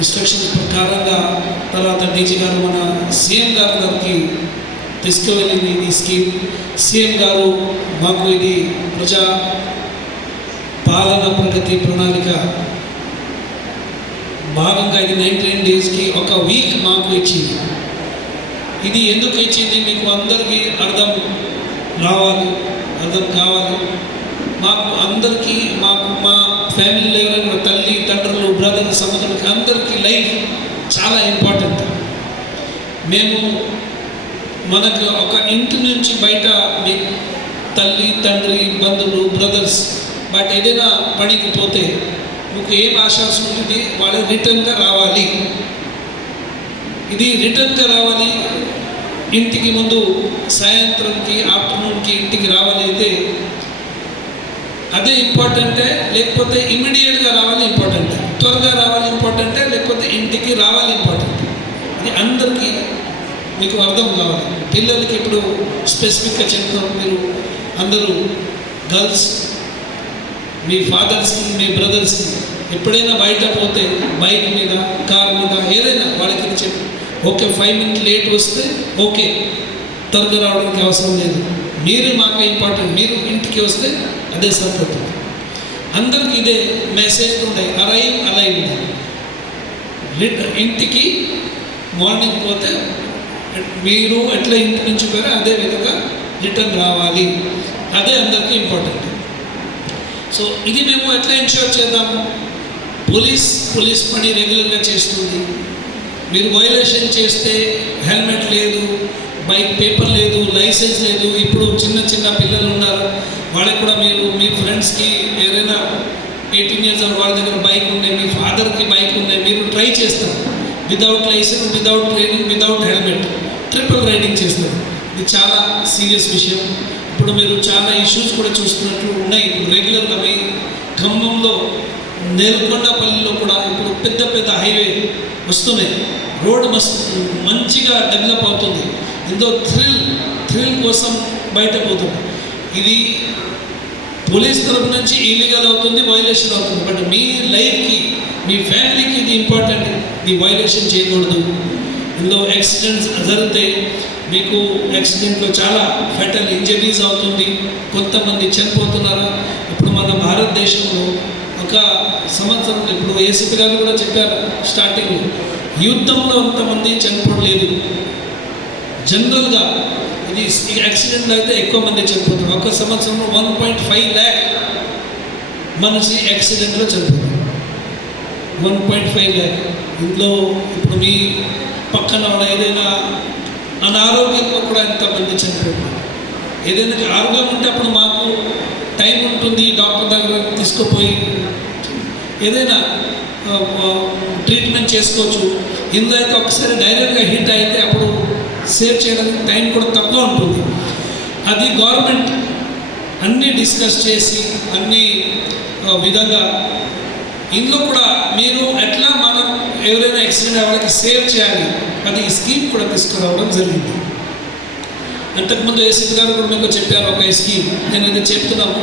Instructions ప్రకారంగా తర్వాత DG గారు మన సీఎం గారి దగ్గరికి తీసుకువెళ్ళింది ఈ స్కీమ్. సీఎం గారు మాకు ఇది ప్రజా పాలన ప్రగతి ప్రణాళిక భాగంగా ఇది 99 డేస్కి ఒక వీక్ మాకు ఇచ్చింది. ఇది ఎందుకు ఇచ్చింది మీకు అందరికీ అర్థం కావాలి. మాకు అందరికీ మా ఫ్యామిలీలో ఎవరైనా తల్లి తండ్రులు బ్రదర్లు సముద్రులకి అందరికీ లైఫ్ చాలా ఇంపార్టెంట్. మనకు ఒక ఇంటి నుంచి బయట మీ తల్లి తండ్రి బంధువులు బ్రదర్స్ బట్ ఏదైనా పనికి పోతే మీకు ఏం ఆశాసం ఉంటుంది, వాళ్ళు రిటర్న్గా రావాలి. ఇది రిటర్న్గా రావాలి, ఇంటికి ముందు సాయంత్రంకి ఆఫ్టర్నూన్కి ఇంటికి రావాలి. అయితే అదే ఇంపార్టెంటే, లేకపోతే ఇమీడియట్గా రావాలి ఇంపార్టెంటే, త్వరగా రావాలి ఇంపార్టెంటే, లేకపోతే ఇంటికి రావాలి ఇంపార్టెంట్. ఇది అందరికీ మీకు అర్థం కావాలి. పిల్లలకి ఇప్పుడు స్పెసిఫిక్గా చెప్తాం, మీరు అందరూ గర్ల్స్ మీ ఫాదర్స్కి మీ బ్రదర్స్కి ఎప్పుడైనా బయట పోతే బైక్ మీద కార్ మీద ఏదైనా వాళ్ళకి చెప్పి ఓకే 5 minutes లేట్ వస్తే ఓకే, త్వరగా రావడానికి అవసరం లేదు, మీరు మాకు ఇంపార్టెంట్, మీరు ఇంటికి వస్తే అదే సరిపోతుంది. అందరికి ఇదే మెసేజ్ ఉంటాయి, అలైవ్ ఇంటికి మార్నింగ్ పోతే మీరు ఎట్లా ఇంటి నుంచి పోయారో అదే విధంగా రిటర్న్ రావాలి. అదే అందరికీ ఇంపార్టెంట్. సో ఇది మేము ఎట్లా ఎన్ష్యూర్ చేద్దాము? పోలీస్ పని రెగ్యులర్గా చేస్తుంది. మీరు వయలేషన్ చేస్తే హెల్మెట్ లేదు, బైక్ పేపర్ లేదు, లైసెన్స్ లేదు. ఇప్పుడు చిన్న పిల్లలు ఉన్నారు, వాళ్ళకి కూడా మీరు మీ ఫ్రెండ్స్కి ఏదైనా 18 years వాళ్ళ దగ్గర బైక్ ఉన్నాయి, మీ ఫాదర్కి బైక్ ఉన్నాయి, మీరు ట్రై చేస్తారు without licence, without training, without helmet, triple riding చేస్తారు. ఇది చాలా సీరియస్ విషయం. ఇప్పుడు మీరు చాలా ఇష్యూస్ కూడా చూస్తున్నట్లు ఉన్నాయి. రెగ్యులర్గా మీ ఖమ్మంలో నేలకొండపల్లిలో కూడా ఇప్పుడు పెద్ద హైవే వస్తున్నాయి. రోడ్ మంచిగా డెవలప్ అవుతుంది. ఇందులో థ్రిల్ కోసం బయట పోతుంది. ఇది పోలీస్ తరఫు నుంచి ఇల్లీగల్ అవుతుంది, వైలేషన్ అవుతుంది. బట్ మీ లైఫ్కి మీ ఫ్యామిలీకి ఇది ఇంపార్టెంట్. ఇది వైలేషన్ చేయకూడదు. ఇందులో యాక్సిడెంట్స్ జరిగితే మీకు యాక్సిడెంట్లో చాలా ఫెటల్ ఇంజరీస్ అవుతుంది, కొంతమంది చనిపోతున్నారు. ఇప్పుడు మన భారతదేశంలో ఒక సంవత్సరం ఇప్పుడు ఏసీపీ గారు కూడా చెప్పారు స్టార్టింగ్లో, యుద్ధంలో అంతమంది చనిపోవట్లేదు. జనరల్గా ఇది యాక్సిడెంట్లో అయితే ఎక్కువ మంది చనిపోతారు. ఒక సంవత్సరంలో 1.5 lakh మనిషి యాక్సిడెంట్లో చనిపోతారు. 1.5 lakh. ఇందులో ఇప్పుడు మీ పక్కన ఏదైనా అనారోగ్యంలో కూడా ఎంతమంది చనిపోతారు. ఏదైనా ఆరోగ్యం ఉంటే అప్పుడు మాకు టైం ఉంటుంది, డాక్టర్ దగ్గర తీసుకుపోయి ఏదైనా ట్రీట్మెంట్ చేసుకోవచ్చు. ఇందులో అయితే ఒకసారి డైరెక్ట్గా హిట్ అయితే అప్పుడు సేవ్ చేయడానికి టైం కూడా తక్కువ ఉంటుంది. అది గవర్నమెంట్ అన్నీ డిస్కస్ చేసి అన్ని విధంగా ఇందులో కూడా మీరు ఎట్లా మనం ఎవరైనా యాక్సిడెంట్ వాళ్ళకి సేవ్ చేయాలి, అది ఈ స్కీమ్ కూడా తీసుకురావడం జరిగింది. అంతకుముందు ఏసీపీ గారు కూడా మీకు చెప్పారు ఒక స్కీమ్, నేను ఇది చెప్తున్నాము.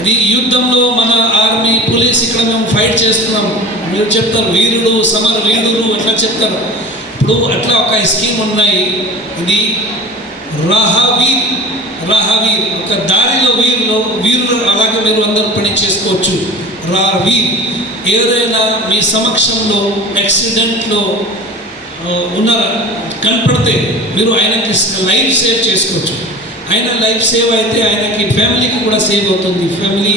ఇది యుద్ధంలో మన ఆర్మీ పోలీస్ ఇక్కడ మేము ఫైట్ చేస్తున్నాము, మీరు చెప్తారు వీరుడు సమర వీరుడు ఎట్లా చెప్తారు. ఇప్పుడు అట్లా ఒక స్కీమ్ ఉన్నాయి. ఇది రాహవీర్ ఒక దారిలో వీరులు అలాగే మీరు అందరూ పని చేసుకోవచ్చు. రాహవీర్ ఏదైనా మీ సమక్షంలో యాక్సిడెంట్లో కనపడితే మీరు ఆయనకి లైఫ్ సేవ్ చేసుకోవచ్చు. ఆయన లైఫ్ సేవ్ అయితే ఆయనకి ఫ్యామిలీకి కూడా సేవ్ అవుతుంది. ఫ్యామిలీ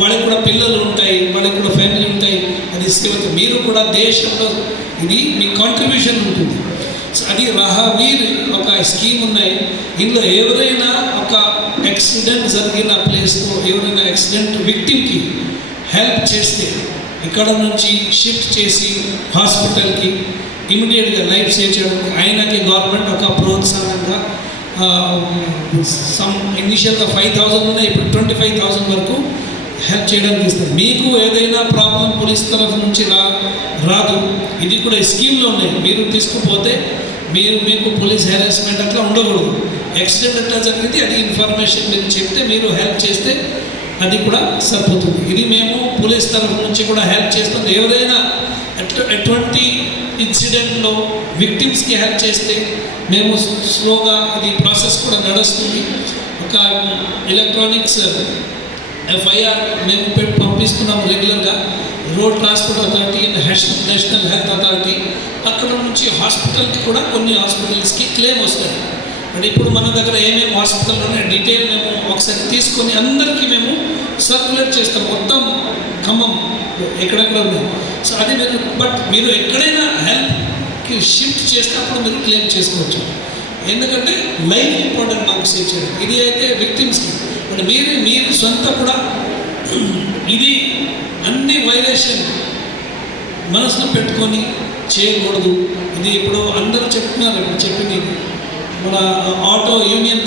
వాళ్ళకి కూడా పిల్లలు ఉంటాయి, వాళ్ళకి కూడా ఫ్యామిలీ ఉంటాయి, అది సేవ్ అవుతుంది. మీరు కూడా దేశంలో ఇది మీ కాంట్రిబ్యూషన్ ఉంటుంది. అది రాహవీర్ ఒక స్కీమ్ ఉన్నాయి. ఇందులో ఎవరైనా ఒక యాక్సిడెంట్ జరిగిన ప్లేస్లో ఎవరైనా యాక్సిడెంట్ విక్టిమ్కి హెల్ప్ చేస్తే ఇక్కడ నుంచి షిఫ్ట్ చేసి హాస్పిటల్కి ఇమీడియట్గా లైఫ్ సేవ్ చేయడానికి ఆయనకి గవర్నమెంట్ ఒక ప్రోత్సాహంగా ఇనిషియల్గా 5,000 ఉన్నాయి, ఇప్పుడు 25,000 వరకు హెల్ప్ చేయడానికి ఇస్తారు. మీకు ఏదైనా ప్రాబ్లం పోలీస్ తరఫు నుంచి రాదు, ఇది కూడా స్కీమ్లో ఉన్నాయి. మీరు తీసుకుపోతే మీకు పోలీస్ హెరాస్మెంట్ అట్లా ఉండకూడదు. యాక్సిడెంట్ అట్లా జరిగింది, అది ఇన్ఫర్మేషన్ మీరు చెప్తే మీరు హెల్ప్ చేస్తే అది కూడా సరిపోతుంది. ఇది మేము పోలీస్ తరఫు నుంచి కూడా హెల్ప్ చేస్తాం. ఎవరైనా ఎటువంటి ఇన్సిడెంట్లో విక్టిమ్స్కి హెల్ప్ చేస్తే మేము స్లోగా అది ప్రాసెస్ కూడా నడుస్తుంది. ఒక ఎలక్ట్రానిక్స్ ఎఫ్ఐఆర్ మేము పంపిస్తున్నాము రెగ్యులర్గా. Road transport authority and national health authority అక్కడ నుంచి హాస్పిటల్కి కూడా కొన్ని హాస్పిటల్స్కి క్లెయిమ్ వస్తుంది. బట్ ఇప్పుడు మన దగ్గర ఏమేమి హాస్పిటల్లోనే డీటెయిల్ మేము ఒకసారి తీసుకొని అందరికీ మేము సర్క్యులేట్ చేస్తాం, మొత్తం ఖమ్మం ఎక్కడెక్కడ ఉన్నాయి. సో అది మీరు ఎక్కడైనా హెల్త్కి షిఫ్ట్ చేసినప్పుడు మీరు క్లెయిమ్ చేసుకోవచ్చు. ఎందుకంటే లైఫ్ ఇంపార్టెంట్ మాకు సేవ్ చేయడం. ఇది అయితే విక్టిమ్స్కి. బట్ మీరు సొంత కూడా ఇది అన్ని వైలేషన్ మనసులో పెట్టుకొని చేయకూడదు. ఇది ఇప్పుడు అందరూ చెప్తున్నారు, చెప్పింది మన ఆటో యూనియన్